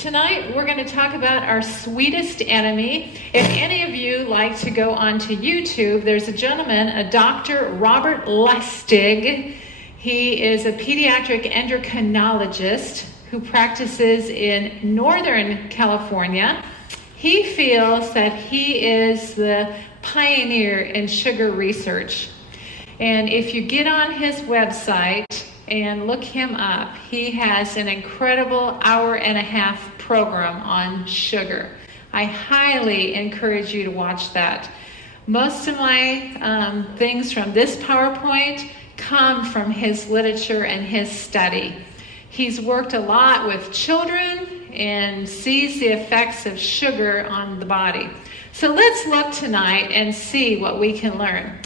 Tonight we're going to talk about our sweetest enemy. If any of you like to go onto YouTube, there's a gentleman, a Dr. Robert Lustig. He is a pediatric endocrinologist who practices in Northern California. He feels that he is the pioneer in sugar research. And if you get on his website and look him up, he has an incredible hour-and-a-half program on sugar. I highly encourage you to watch that. Most of my things from this PowerPoint come from his literature and his study. He's worked a lot with children and sees the effects of sugar on the body. So let's look tonight and see what we can learn.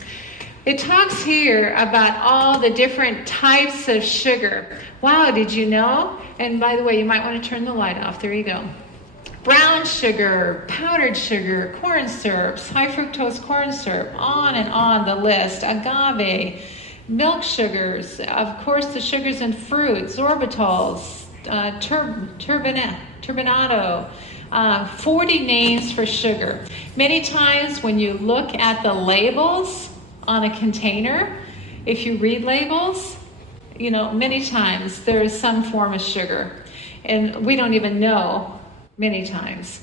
It talks here about all the different types of sugar. Wow, did you know? And by the way, you might want to turn the light off. There you go. Brown sugar, powdered sugar, corn syrups, high fructose corn syrup, on and on the list. Agave, milk sugars, of course the sugars in fruit, sorbitols, turbinado, 40 names for sugar. Many times when you look at the labels on a container, if you read labels, you know, many times there is some form of sugar, and we don't even know many times.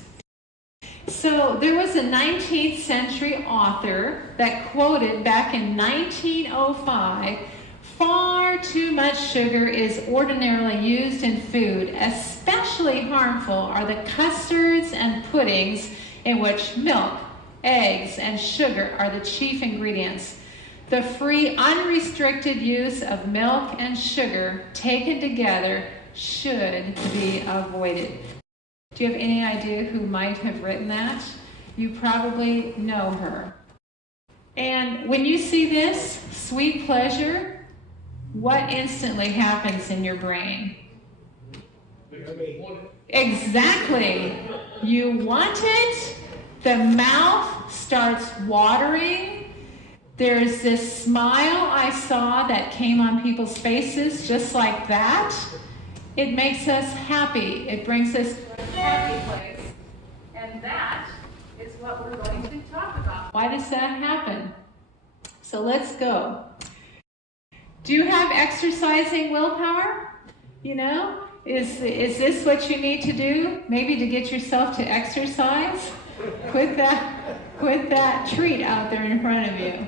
So there was a 19th century author that quoted back in 1905, "Far too much sugar is ordinarily used in food. Especially harmful are the custards and puddings in which milk, eggs, and sugar are the chief ingredients. The free, unrestricted use of milk and sugar taken together should be avoided." Do you have any idea who might have written that? You probably know her. And when you see this, sweet pleasure, what instantly happens in your brain? Exactly. You want it. The mouth starts watering. There's this smile I saw that came on people's faces just like that. It makes us happy. It brings us to a happy place. And that is what we're going to talk about. Why does that happen? So let's go. Do you have exercising willpower? You know, is this what you need to do? Maybe to get yourself to exercise? Put that treat out there in front of you.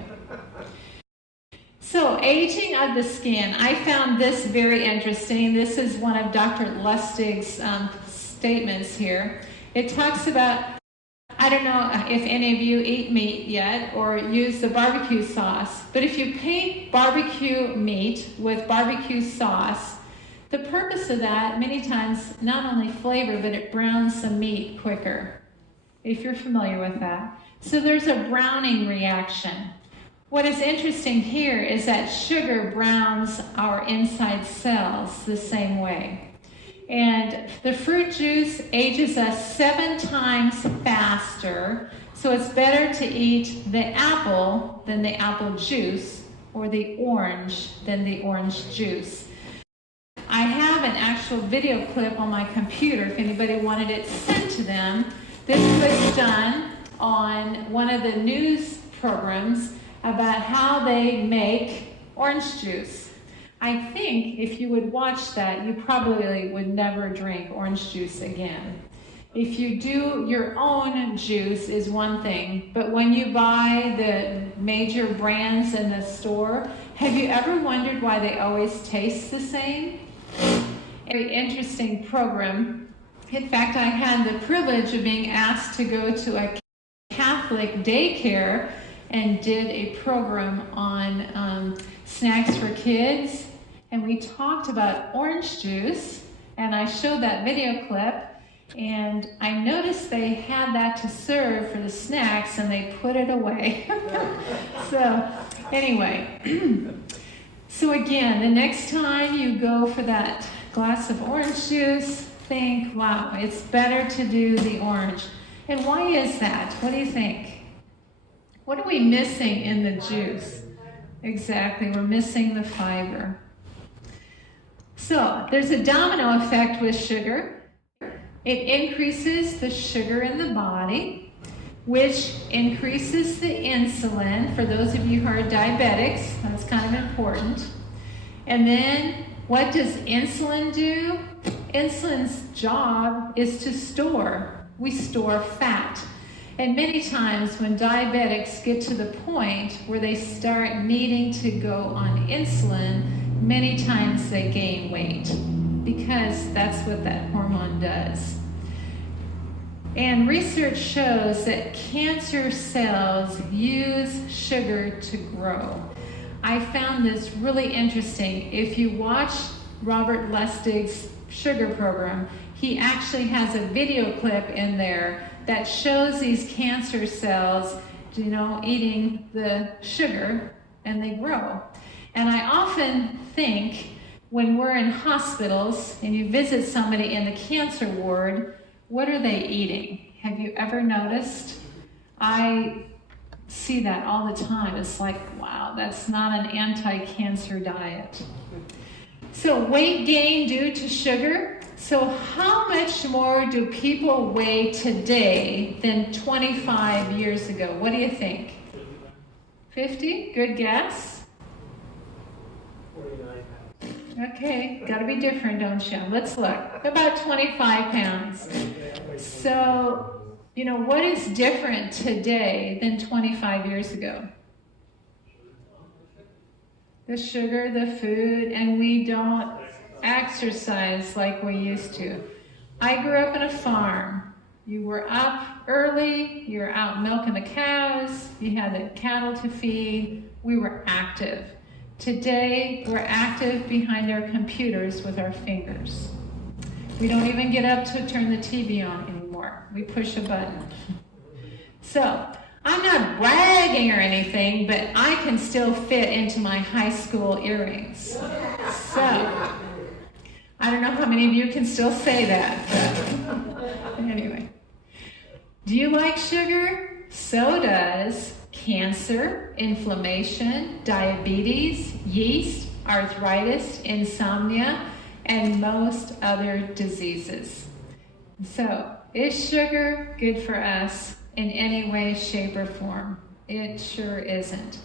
So, aging of the skin. I found this very interesting. This is one of Dr. Lustig's statements here. It talks about, I don't know if any of you eat meat yet or use the barbecue sauce, but if you paint barbecue meat with barbecue sauce, the purpose of that, many times, not only flavor, but it browns some meat quicker, if you're familiar with that. So there's a browning reaction. What is interesting here is that sugar browns our inside cells the same way. And the fruit juice ages us 7 times faster, so it's better to eat the apple than the apple juice, or the orange than the orange juice. I have an actual video clip on my computer if anybody wanted it sent to them. This was done on one of the news programs about how they make orange juice. I think if you would watch that, you probably would never drink orange juice again. If you do your own juice is one thing, but when you buy the major brands in the store, have you ever wondered why they always taste the same? A very interesting program. In fact, I had the privilege of being asked to go to a Catholic daycare and did a program on snacks for kids, and we talked about orange juice, and I showed that video clip, and I noticed they had that to serve for the snacks, and they put it away. So anyway, so again, the next time you go for that glass of orange juice, think, wow, it's better to do the orange. And why is that? What do you think? What are we missing in the juice? Exactly, we're missing the fiber. So there's a domino effect with sugar. It increases the sugar in the body, which increases the insulin. For those of you who are diabetics, that's kind of important. And then what does insulin do? Insulin's job is to store. We store fat. And many times when diabetics get to the point where they start needing to go on insulin, many times they gain weight because that's what that hormone does. And research shows that cancer cells use sugar to grow. I found this really interesting. If you watch Robert Lustig's sugar program, he actually has a video clip in there that shows these cancer cells, eating the sugar, and they grow. And I often think when we're in hospitals and you visit somebody in the cancer ward, what are they eating? Have you ever noticed? I see that all the time. It's like, wow, that's not an anti-cancer diet. So weight gain due to sugar. So how much more do people weigh today than 25 years ago? What do you think? 50? Good guess. 49 pounds. Okay, got to be different, don't you? Let's look. About 25 pounds. So, what is different today than 25 years ago? The sugar, the food, and we don't exercise like we used to. I grew up in a farm. You were up early, you were out milking the cows, you had the cattle to feed, we were active. Today, we're active behind our computers with our fingers. We don't even get up to turn the TV on anymore. We push a button. So, I'm not bragging or anything, but I can still fit into my high school earrings. So, I don't know how many of you can still say that, but anyway. Do you like sugar? So does cancer, inflammation, diabetes, yeast, arthritis, insomnia, and most other diseases. So, is sugar good for us in any way, shape, or form? It sure isn't.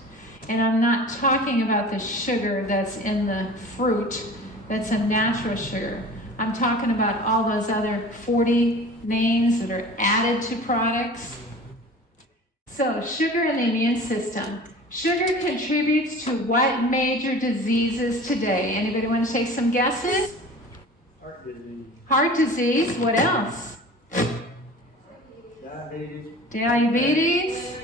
And I'm not talking about the sugar that's in the fruit, that's a natural sugar. I'm talking about all those other 40 names that are added to products. So, sugar in the immune system. Sugar contributes to what major diseases today? Anybody want to take some guesses? Heart disease. Heart disease. What else? Diabetes.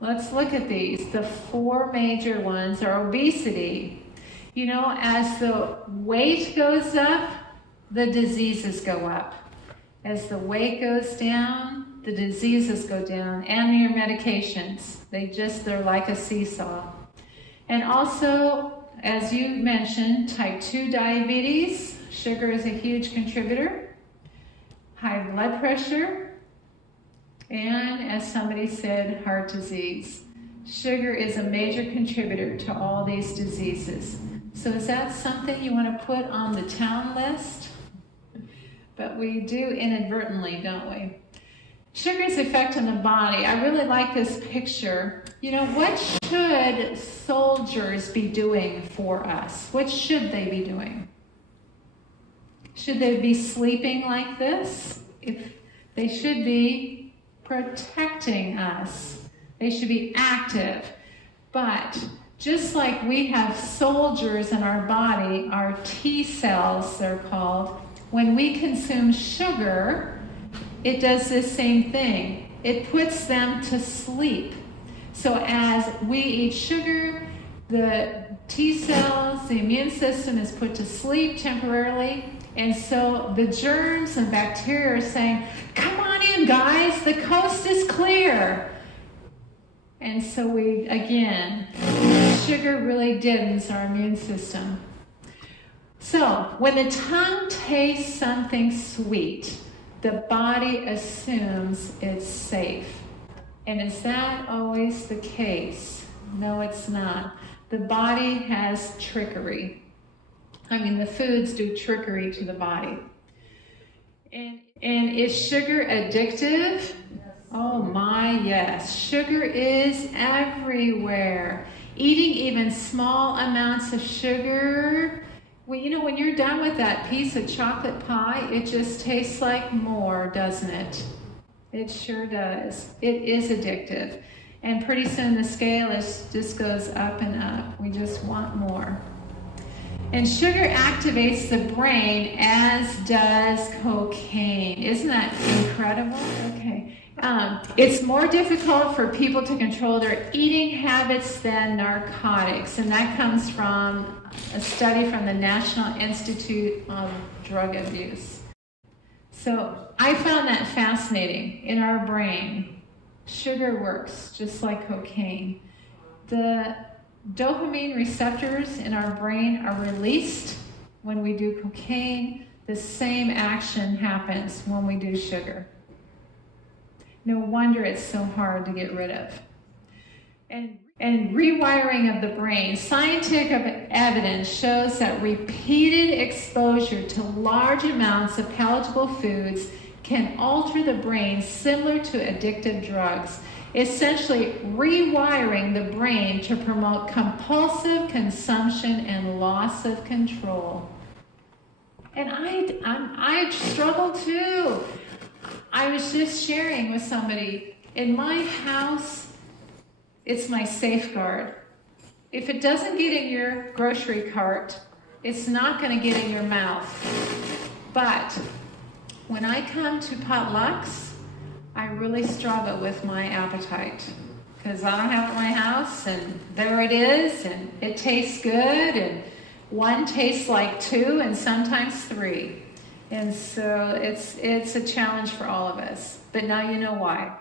Let's look at these. The 4 major ones are obesity. As the weight goes up, the diseases go up. As the weight goes down, the diseases go down, and your medications. They're like a seesaw. And also, as you mentioned, type 2 diabetes. Sugar is a huge contributor. High blood pressure. And as somebody said, heart disease. Sugar is a major contributor to all these diseases. So is that something you want to put on the town list? But we do inadvertently, don't we? Sugar's effect on the body. I really like this picture. What should soldiers be doing for us? What should they be doing? Should they be sleeping like this? If they should be protecting us. They should be active. But just like we have soldiers in our body, our T cells, they're called, when we consume sugar, it does the same thing. It puts them to sleep. So as we eat sugar, the T cells, the immune system is put to sleep temporarily. And so the germs and bacteria are saying, come on in, guys, the coast is clear. And so sugar really deadens our immune system. So when the tongue tastes something sweet, the body assumes it's safe. And is that always the case? No, it's not. The body has trickery. The foods do trickery to the body. And is sugar addictive? Oh my, yes. Sugar is everywhere. Eating even small amounts of sugar, well, you know, when you're done with that piece of chocolate pie, it just tastes like more, doesn't it? It sure does. It is addictive. And pretty soon the scale just goes up and up. We just want more. And sugar activates the brain, as does cocaine. Isn't that incredible? Okay. It's more difficult for people to control their eating habits than narcotics. And that comes from a study from the National Institute on Drug Abuse. So I found that fascinating. In our brain, sugar works just like cocaine. The dopamine receptors in our brain are released when we do cocaine. The same action happens when we do sugar. No wonder it's so hard to get rid of. And rewiring of the brain. Scientific evidence shows that repeated exposure to large amounts of palatable foods can alter the brain similar to addictive drugs, essentially rewiring the brain to promote compulsive consumption and loss of control. And I struggle too. I was just sharing with somebody, in my house, it's my safeguard. If it doesn't get in your grocery cart, it's not going to get in your mouth. But when I come to potlucks, I really struggle with my appetite because I don't have it in my house, and there it is, and it tastes good, and one tastes like two and sometimes three. And so it's a challenge for all of us. But now you know why.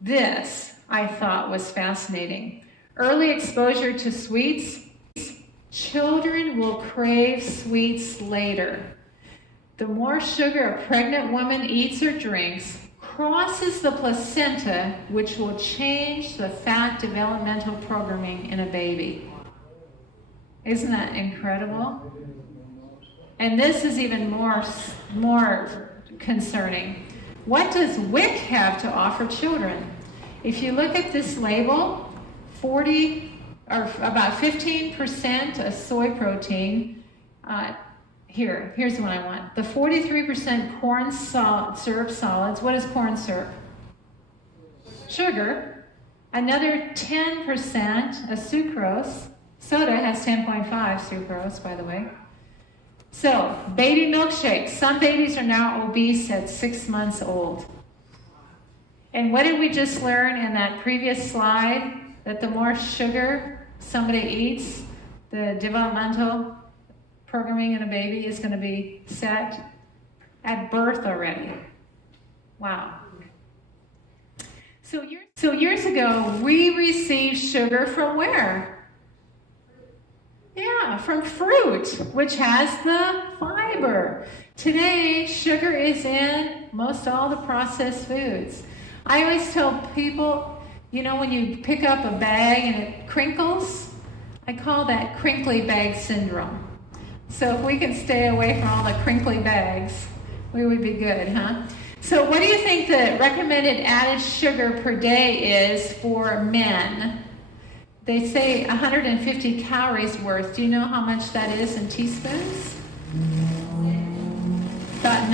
This, I thought, was fascinating. Early exposure to sweets. Children will crave sweets later. The more sugar a pregnant woman eats or drinks crosses the placenta, which will change the fat developmental programming in a baby. Isn't that incredible? And this is even more concerning. What does WIC have to offer children? If you look at this label, about 15% of soy protein. Here's the one I want. The 43% corn syrup solids. What is corn syrup? Sugar. Another 10% of sucrose. Soda has 10.5 sucrose, by the way. So, baby milkshakes. Some babies are now obese at 6 months old. And what did we just learn in that previous slide? That the more sugar somebody eats, the developmental programming in a baby is going to be set at birth already. Wow. So years ago, we received sugar from where? Yeah, from fruit, which has the fiber. Today, sugar is in most all the processed foods. I always tell people, you know, when you pick up a bag and it crinkles, I call that crinkly bag syndrome. So if we can stay away from all the crinkly bags, we would be good, huh? So what do you think the recommended added sugar per day is for men? They say 150 calories worth. Do you know how much that is in teaspoons? About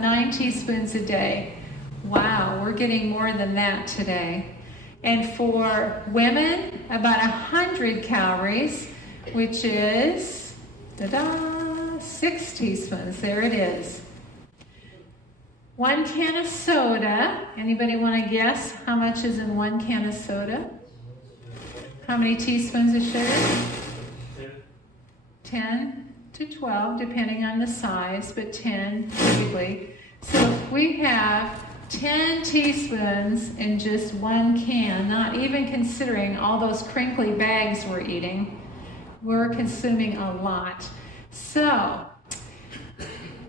9 teaspoons a day. Wow, we're getting more than that today. And for women, about 100 calories, which is 6 teaspoons. There it is. 1 can of soda. Anybody want to guess how much is in 1 can of soda? How many teaspoons of sugar? 10 to 12, depending on the size, but 10 typically. So if we have 10 teaspoons in just 1 can, not even considering all those crinkly bags we're eating, we're consuming a lot. So,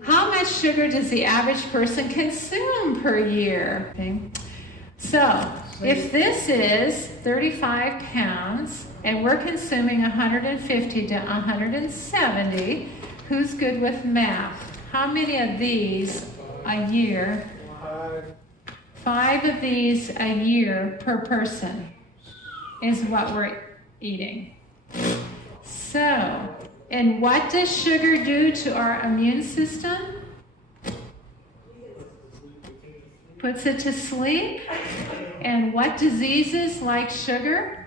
how much sugar does the average person consume per year? So, if this is 35 pounds and we're consuming 150 to 170, who's good with math? how many of these a year? 5 of these a year per person is what we're eating. So, and what does sugar do to our immune system? Puts it to sleep. And what diseases like sugar?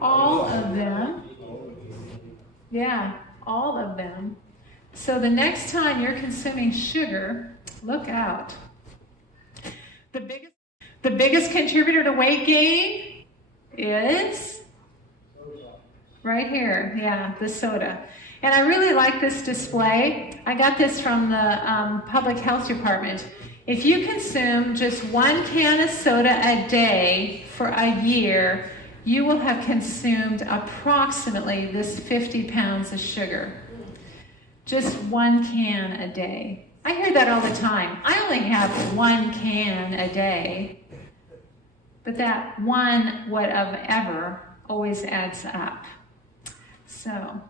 All of them. Yeah, all of them. So the next time you're consuming sugar, look out. The biggest contributor to weight gain is right here. Yeah, the soda. And I really like this display. I got this from the public health department. If you consume just 1 can of soda a day for a year, you will have consumed approximately this 50 pounds of sugar. Just 1 can a day. I hear that all the time. I only have 1 can a day. But that one whatever always adds up. So. Can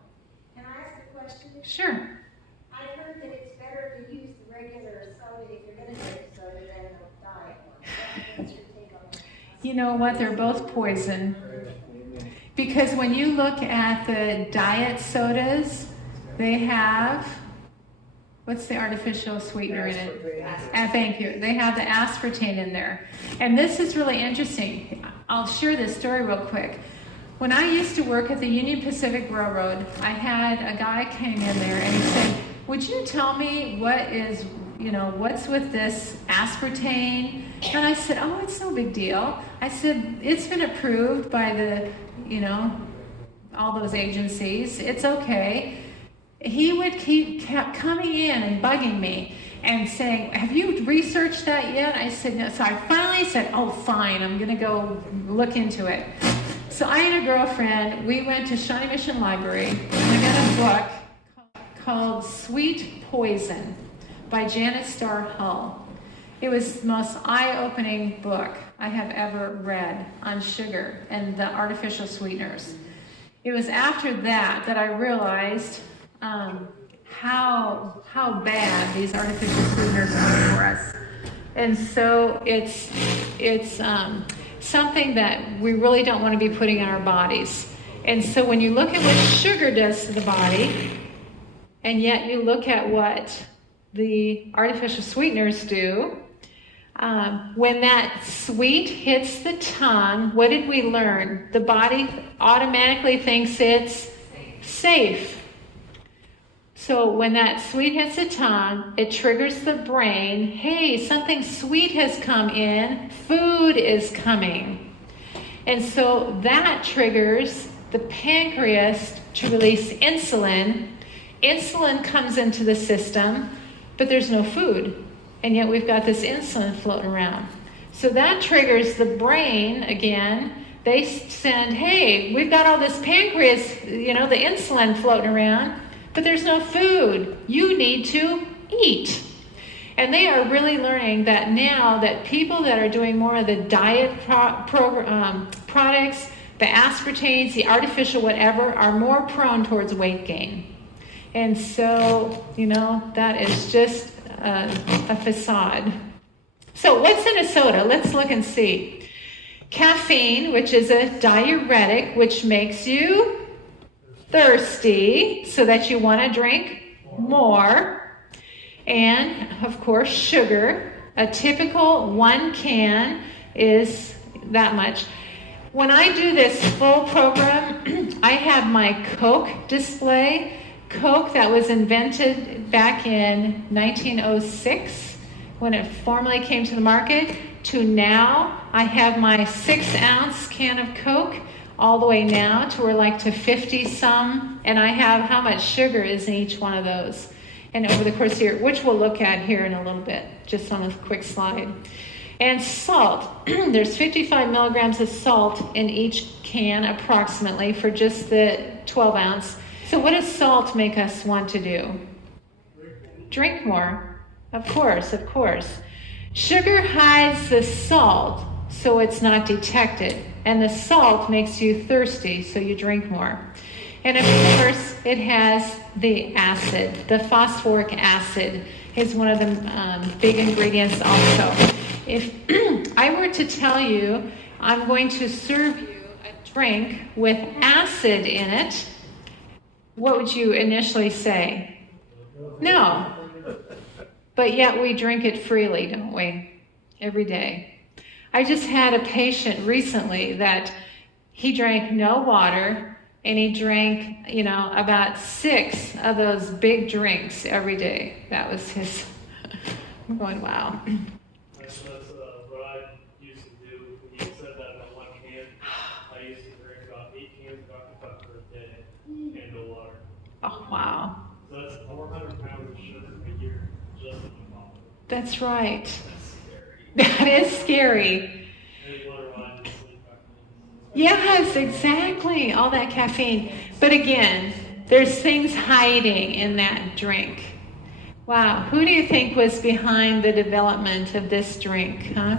I ask a question? Sure. I heard that it's better to use the regular soda if you're going to drink soda than the diet one. What's your take on that? You know what? They're both poison. Because when you look at the diet sodas, they have, what's the artificial sweetener in it? Thank you. They have the aspartame in there. And this is really interesting. I'll share this story real quick. When I used to work at the Union Pacific Railroad, I had a guy came in there and he said, would you tell me what's with this aspartame? And I said, oh, it's no big deal. I said, it's been approved by the, all those agencies. It's okay. He would kept coming in and bugging me and saying, have you researched that yet? I said, no. So I finally said, oh, fine, I'm going to go look into it. So I and a girlfriend, we went to Shawnee Mission Library, and I got a book called Sweet Poison by Janet Starr Hull. It was the most eye-opening book I have ever read on sugar and the artificial sweeteners. It was after that I realized how bad these artificial sweeteners are for us. And so it's something that we really don't want to be putting in our bodies. And so when you look at what sugar does to the body, and yet you look at what the artificial sweeteners do, when that sweet hits the tongue, what did we learn? The body automatically thinks it's safe. So when that sweet hits the tongue, it triggers the brain, hey, something sweet has come in, food is coming. And so that triggers the pancreas to release insulin. Insulin comes into the system, but there's no food. And yet we've got this insulin floating around. So that triggers the brain again. They send, hey, we've got all this pancreas, the insulin floating around. But there's no food. You need to eat. And they are really learning that now that people that are doing more of the diet products, the aspartames, the artificial whatever, are more prone towards weight gain. And so, that is just a facade. So what's in a soda? Let's look and see. Caffeine, which is a diuretic, which makes you thirsty, so that you want to drink more. And of course, sugar. A typical 1 can is that much. When I do this full program, I have my Coke display. Coke that was invented back in 1906 when it formally came to the market, to now I have my 6-ounce can of Coke all the way now to we're like to 50 some, and I have how much sugar is in each one of those. And over the course of the year, which we'll look at here in a little bit, just on a quick slide. And salt, there's 55 milligrams of salt in each can approximately for just the 12 ounce. So what does salt make us want to do? Drink more. Of course. Sugar hides the salt so it's not detected. And the salt makes you thirsty, so you drink more. And of course, it has the acid. The phosphoric acid is one of the big ingredients also. If I were to tell you, I'm going to serve you a drink with acid in it, what would you initially say? No. But yet we drink it freely, don't we? Every day. I just had a patient recently that he drank no water, and he drank, about 6 of those big drinks every day. That was his. I'm going, wow. That's what I used to do. When you said that about 1 can, I used to drink about 8 cans of Dr. Pepper a day and no water. Oh, wow. So that's 400 pounds of sugar a year just in the bottle. That's right. That's scary. That is scary. And water line just sleep back in. Yes, exactly. All that caffeine. But again, there's things hiding in that drink. Wow. Who do you think was behind the development of this drink, huh?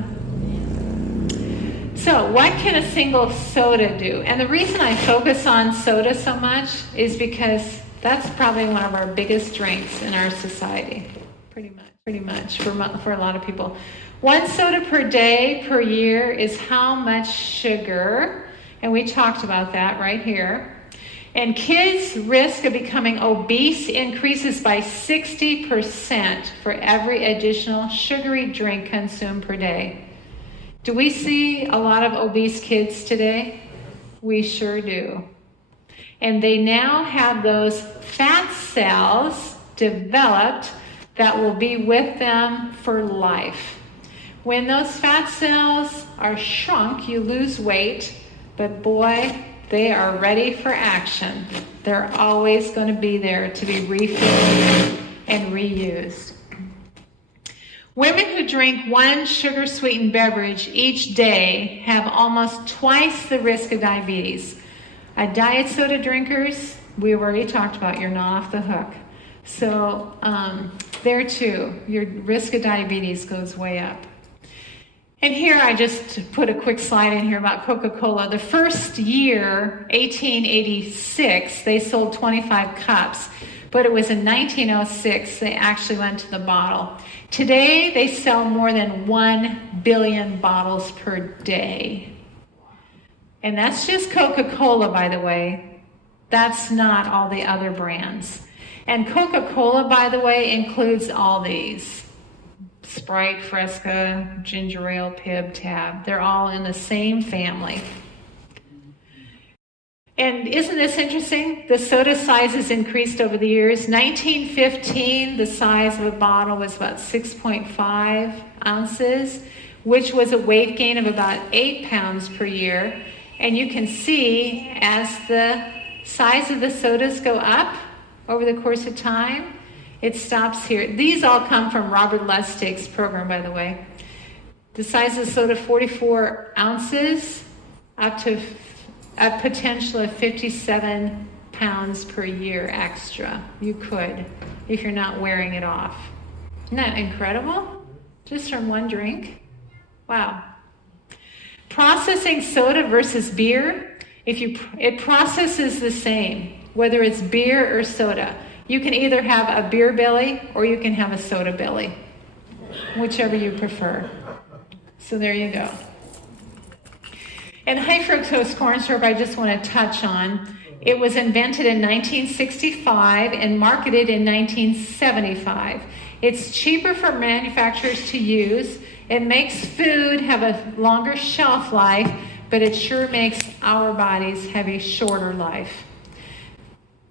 So, what can a single soda do? And the reason I focus on soda so much is because that's probably one of our biggest drinks in our society. Pretty much for a lot of people. 1 soda per day, per year is how much sugar, and we talked about that right here. And kids' risk of becoming obese increases by 60% for every additional sugary drink consumed per day. Do we see a lot of obese kids today? We sure do. And they now have those fat cells developed that will be with them for life. When those fat cells are shrunk, you lose weight, but boy, they are ready for action. They're always going to be there to be refilled and reused. Women who drink 1 sugar-sweetened beverage each day have almost twice the risk of diabetes. Diet soda drinkers, we've already talked about, you're not off the hook. So there too, your risk of diabetes goes way up. And here I just put a quick slide in here about Coca-Cola. The first year, 1886, they sold 25 cups. But it was in 1906 they actually went to the bottle. Today they sell more than 1 billion bottles per day. And that's just Coca-Cola, by the way. That's not all the other brands. And Coca-Cola, by the way, includes all these. Sprite, Fresca, ginger ale, Pib, Tab. They're all in the same family. And isn't this interesting? The soda sizes increased over the years. 1915, the size of a bottle was about 6.5 ounces, which was a weight gain of about 8 pounds per year. And you can see as the size of the sodas go up over the course of time, it stops here. These all come from Robert Lustig's program, by the way. The size of the soda, 44 ounces, up to a potential of 57 pounds per year extra. You could, if you're not wearing it off. Isn't that incredible? Just from 1 drink? Wow. Processing soda versus beer, it processes the same, whether it's beer or soda. You can either have a beer belly or you can have a soda belly, whichever you prefer. So there you go. And high fructose corn syrup, I just want to touch on. It was invented in 1965 and marketed in 1975. It's cheaper for manufacturers to use. It makes food have a longer shelf life, but it sure makes our bodies have a shorter life.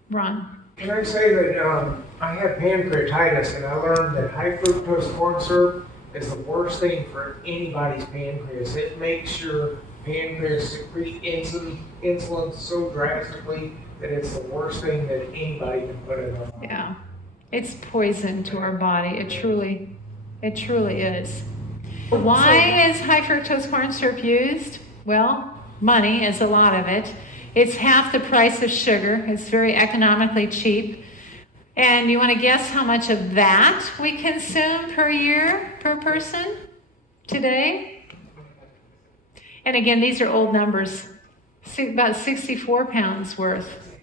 Ron? Can I say that I had pancreatitis, and I learned that high fructose corn syrup is the worst thing for anybody's pancreas. It makes your pancreas secrete insulin so drastically that it's the worst thing that anybody can put in their body. Yeah, it's poison to our body. It truly is. Why is high fructose corn syrup used? Well, money is a lot of it. It's half the price of sugar. It's very economically cheap. And you want to guess how much of that we consume per year, per person today? And again, these are old numbers. About 64 pounds worth.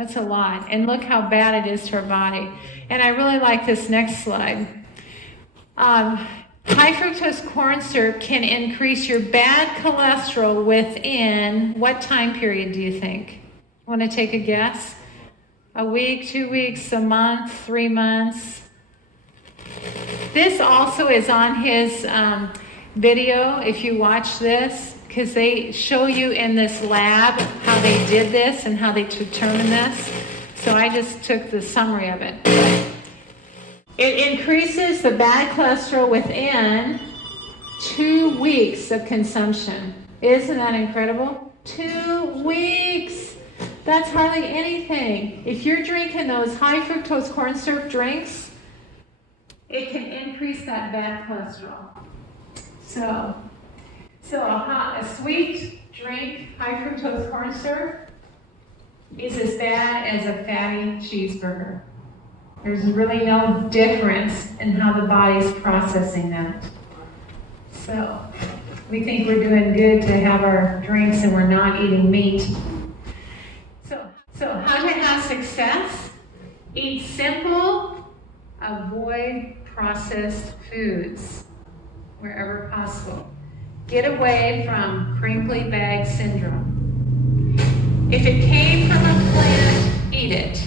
That's a lot. And look how bad it is to our body. And I really like this next slide. High fructose corn syrup can increase your bad cholesterol within what time period do you think? Want to take a guess? A week, 2 weeks, a month, 3 months? This also is on his video, if you watch this, because they show you in this lab how they did this and how they determined this. So I just took the summary of it. It increases the bad cholesterol within 2 weeks of consumption. Isn't that incredible? 2 weeks. That's hardly anything. If you're drinking those high fructose corn syrup drinks, it can increase that bad cholesterol. So a sweet drink, high fructose corn syrup, is as bad as a fatty cheeseburger. There's really no difference in how the body's processing that. So we think we're doing good to have our drinks and we're not eating meat. So how to have success? Eat simple, avoid processed foods wherever possible. Get away from crinkly bag syndrome. If it came from a plant, eat it.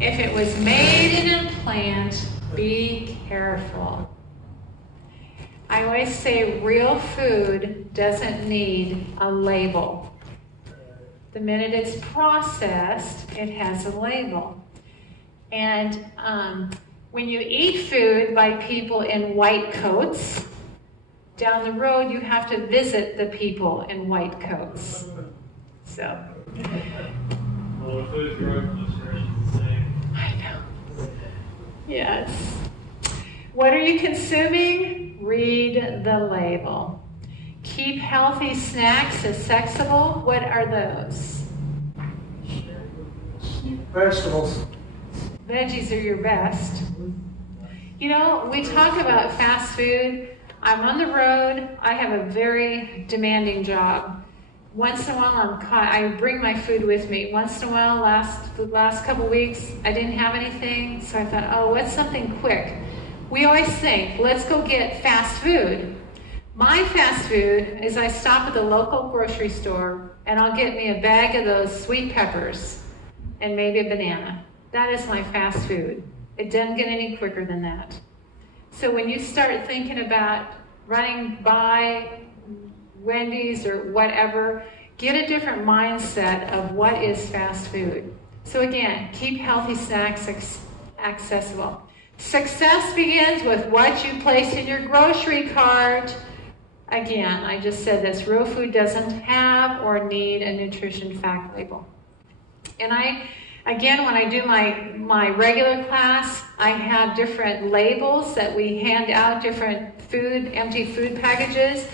If it was made in a plant, be careful. I always say real food doesn't need a label. The minute it's processed, it has a label. And when you eat food by people in white coats, down the road you have to visit the people in white coats. So. Well, the food growth illustration is the same. I know. Yes. What are you consuming? Read the label. Keep healthy snacks accessible. What are those? Vegetables. Veggies are your best. You know, we talk about fast food. I'm on the road. I have a very demanding job. Once in a while, I bring my food with me. Once in a while, the last couple weeks, I didn't have anything, so I thought, oh, what's something quick? We always think, let's go get fast food. My fast food is I stop at the local grocery store, and I'll get me a bag of those sweet peppers and maybe a banana. That is my fast food. It doesn't get any quicker than that. So when you start thinking about running by Wendy's or whatever, get a different mindset of what is fast food. So again, keep healthy snacks accessible. Success begins with what you place in your grocery cart. Again, I just said this, real food doesn't have or need a nutrition fact label. And again, when I do my regular class, I have different labels that we hand out, different empty food packages,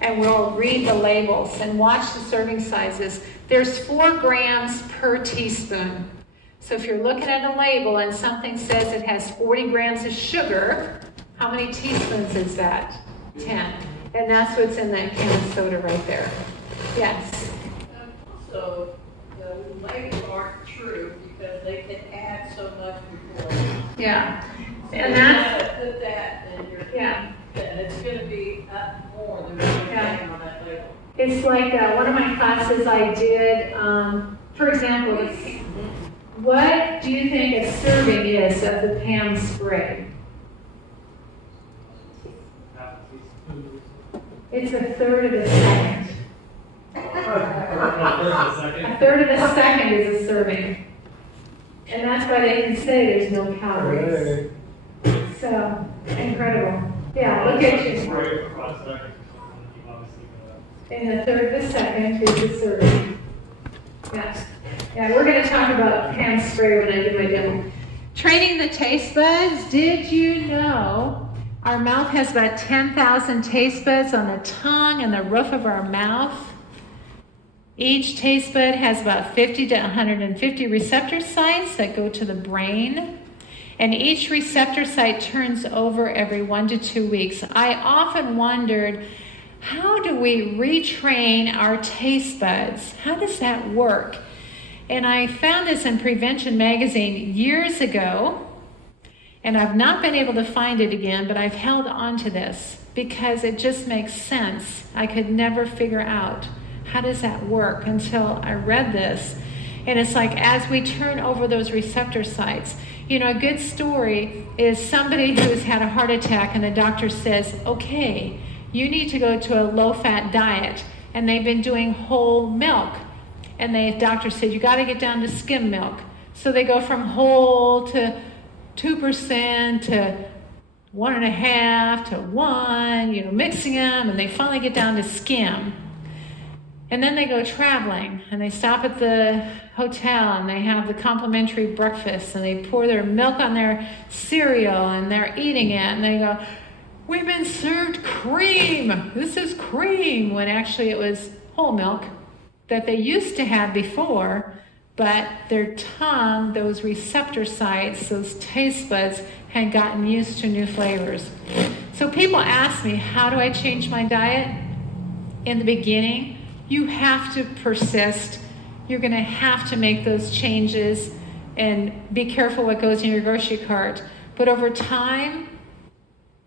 and we'll read the labels and watch the serving sizes. There's 4 grams per teaspoon. So if you're looking at a label and something says it has 40 grams of sugar, how many teaspoons is that? 10. And that's what's in that can of soda right there. Yes? So the labels aren't true because they can add so much before. Yeah. And that's put that in your and it's going to be up more than what's on that label. It's like one of my classes I did, for example, what do you think a serving is of the Pam spray? It's a third of a second. A third of a second is a serving. And that's why they can say there's no calories. So, incredible. Yeah, look at you. And a third of a second is a serving. Yes. Yeah, we're going to talk about Pam spray when I do my demo. Training the taste buds. Did you know our mouth has about 10,000 taste buds on the tongue and the roof of our mouth? Each taste bud has about 50 to 150 receptor sites that go to the brain. And each receptor site turns over every 1 to 2 weeks. I often wondered, how do we retrain our taste buds? How does that work? And I found this in Prevention Magazine years ago, and I've not been able to find it again, but I've held on to this because it just makes sense. I could never figure out how does that work until I read this. And it's like as we turn over those receptor sites, you know, a good story is somebody who's had a heart attack and the doctor says, okay, you need to go to a low-fat diet. And they've been doing whole milk. And the doctor said, you got to get down to skim milk. So they go from whole to 2% to 1.5 to 1, you know, mixing them, and they finally get down to skim. And then they go traveling, and they stop at the hotel, and they have the complimentary breakfast, and they pour their milk on their cereal, and they're eating it, and they go, we've been served cream. This is cream, when actually it was whole milk that they used to have before, but their tongue, those receptor sites, those taste buds, had gotten used to new flavors. So people ask me, how do I change my diet? In the beginning, you have to persist. You're going to have to make those changes and be careful what goes in your grocery cart. But over time,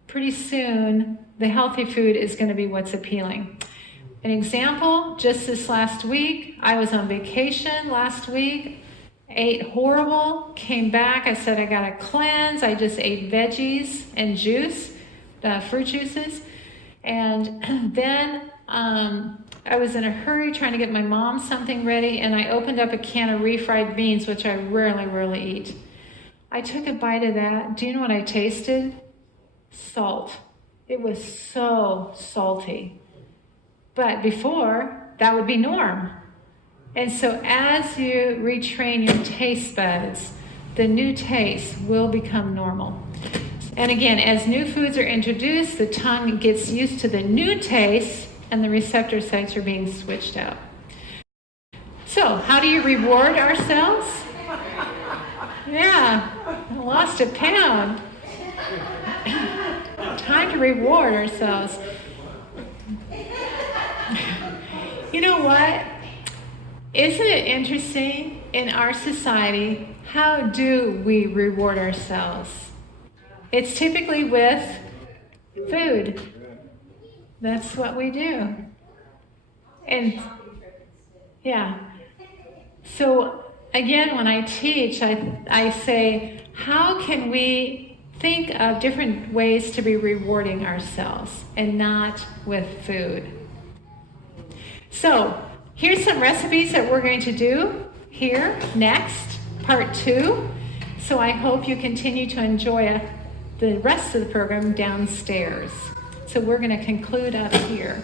pretty soon, the healthy food is going to be what's appealing. An example, just this last week, I was on vacation last week, ate horrible, came back, I said I got to cleanse, I just ate veggies and juice, fruit juices, and then I was in a hurry trying to get my mom something ready, and I opened up a can of refried beans, which I rarely eat. I took a bite of that. Do you know what I tasted? Salt. It was so salty. But before, that would be norm. And so as you retrain your taste buds, the new taste will become normal. And again, as new foods are introduced, the tongue gets used to the new taste, and the receptor sites are being switched out. So, how do you reward ourselves? Yeah, I lost a pound. Time to reward ourselves. You know what? Isn't it interesting in our society, how do we reward ourselves? It's typically with food. That's what we do. And yeah. So again, when I teach, I say, how can we think of different ways to be rewarding ourselves and not with food? So here's some recipes that we're going to do here next, part 2. So I hope you continue to enjoy the rest of the program downstairs. So we're going to conclude up here.